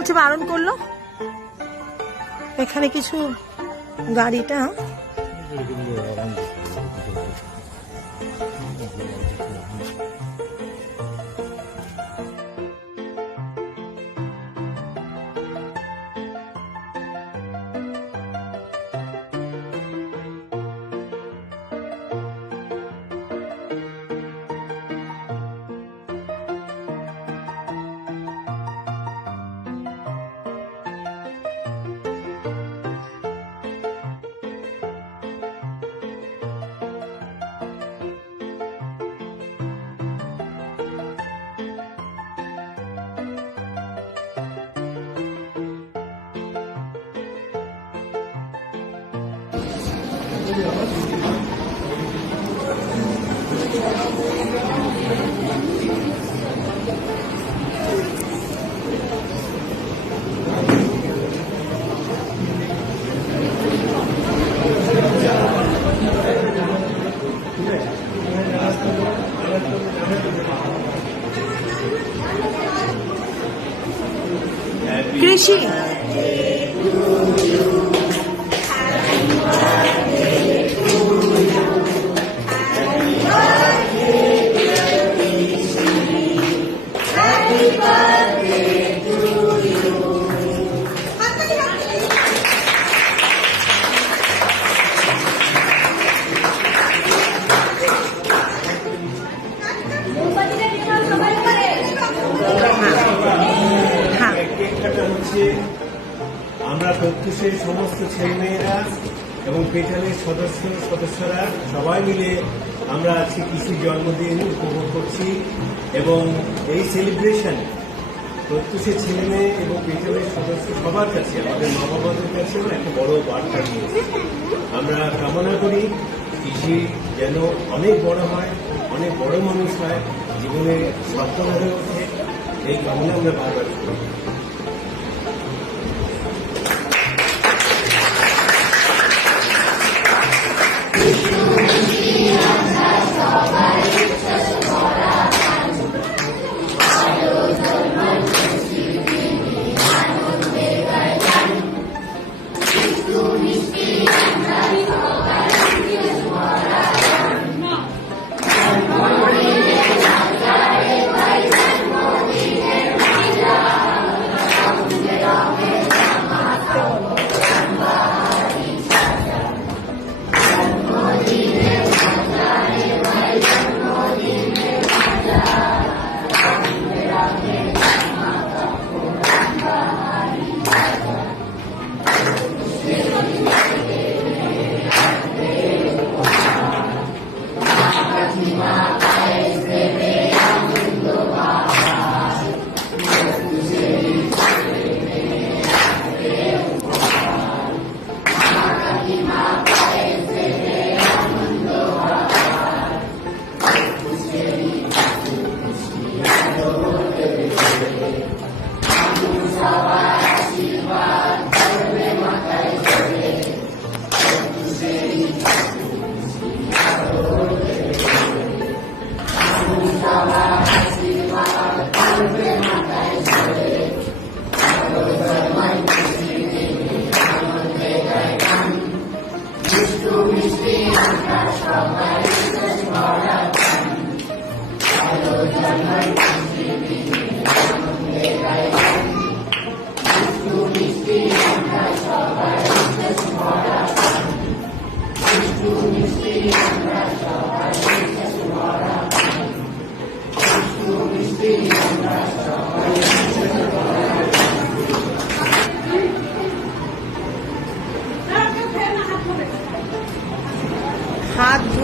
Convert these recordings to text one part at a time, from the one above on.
হচ্ছে বারণ করল? এখানে কিছু গাড়িটা কৃষি আমরা প্রত্যুষের সমস্ত ছেলেমেয়েরা এবং পেটালের সদস্য, সদস্যরা সবাই মিলে আমরা আজকে কৃষির জন্মদিন উপভোগ করছি এবং এই সেলিব্রেশন প্রত্যুষের ছেলে মেয়ে এবং পেটালের সদস্য সবার কাছে, আমাদের মা বাবাদের কাছেও একটা বড় বার্তা নিয়েছে আমরা কামনা করি কৃষি যেন অনেক বড় হয়, অনেক বড় মানুষ হয় জীবনে সফল হয়ে ওঠে। এই কামনা আমরা বারবার করি।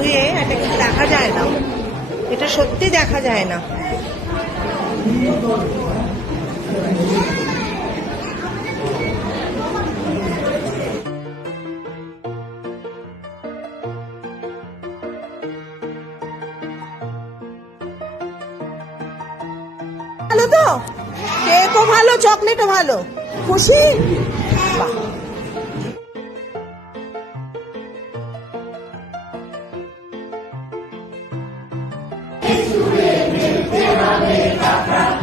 ধুয়ে এটা কিন্তু দেখা যায় না। এটা সত্যি দেখা যায় না। ভালো তো? কেকও ভালো, চকলেটও ভালো। খুশি? সোনার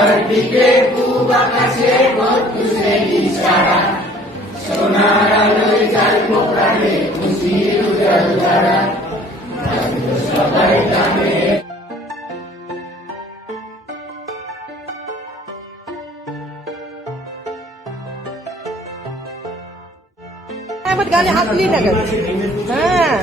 ধরবিতে পূব আকাশে বদকুশের ইশারা সোনার আলোয় জাগব প্রাণে খুশির উজ্জ্বল তারা সবাই হ্যাঁ, কামে গানে হাত নিয়ে হ্যাঁ।